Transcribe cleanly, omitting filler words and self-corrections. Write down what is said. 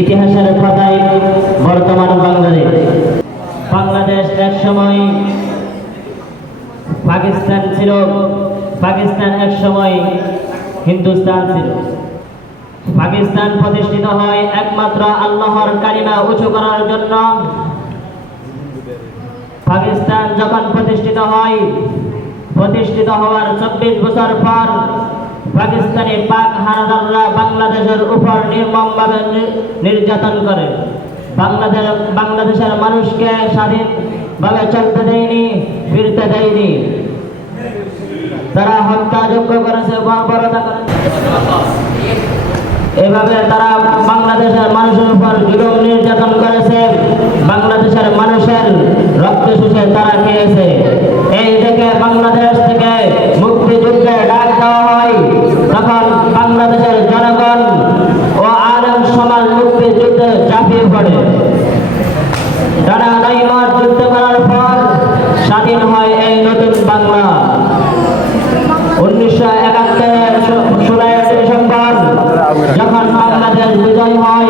ইতিহাসের পাতায় বর্তমান বাংলাদেশ এক সময় পাকিস্তান ছিল, পাকিস্তান এক সময় হিন্দুস্তান ছিল। পাকিস্তান প্রতিষ্ঠিত হয় একমাত্র আল্লাহর কালিমা উঁচু করার জন্য। পাকিস্তান যখন প্রতিষ্ঠিত হয়, প্রতিষ্ঠিত হওয়ার 24 বছর পর পাকিস্তানি পাক হানাদাররা বাংলাদেশের উপর নির্মমভাবে নির্যাতন করে। বাংলাদেশের মানুষকে স্বাধীনভাবে চলতে দেয়নি, ফিরতে দেয়নি। তারা হত্যাযজ্ঞ করেছে, বর্বরতা করেছে। এভাবে তারা বাংলাদেশের মানুষের উপর জুলুম নির্যাতন করেছে। বাংলাদেশের মানুষের রক্ত শুষে তারা খেয়েছে। এই থেকে বাংলাদেশ থেকে মুক্তিযুদ্ধে ডাক দেওয়া হয়। তখন বাংলাদেশের জনগণ ও আলেম সমাজ মুক্তিযুদ্ধে ঝাঁপিয়ে পড়ে। টানা 9 মাস যুদ্ধ করার পর স্বাধীন হয় এই নতুন বাংলা। 1971 16 ডিসেম্বর যখন বাংলাদেশ বিজয় হয়,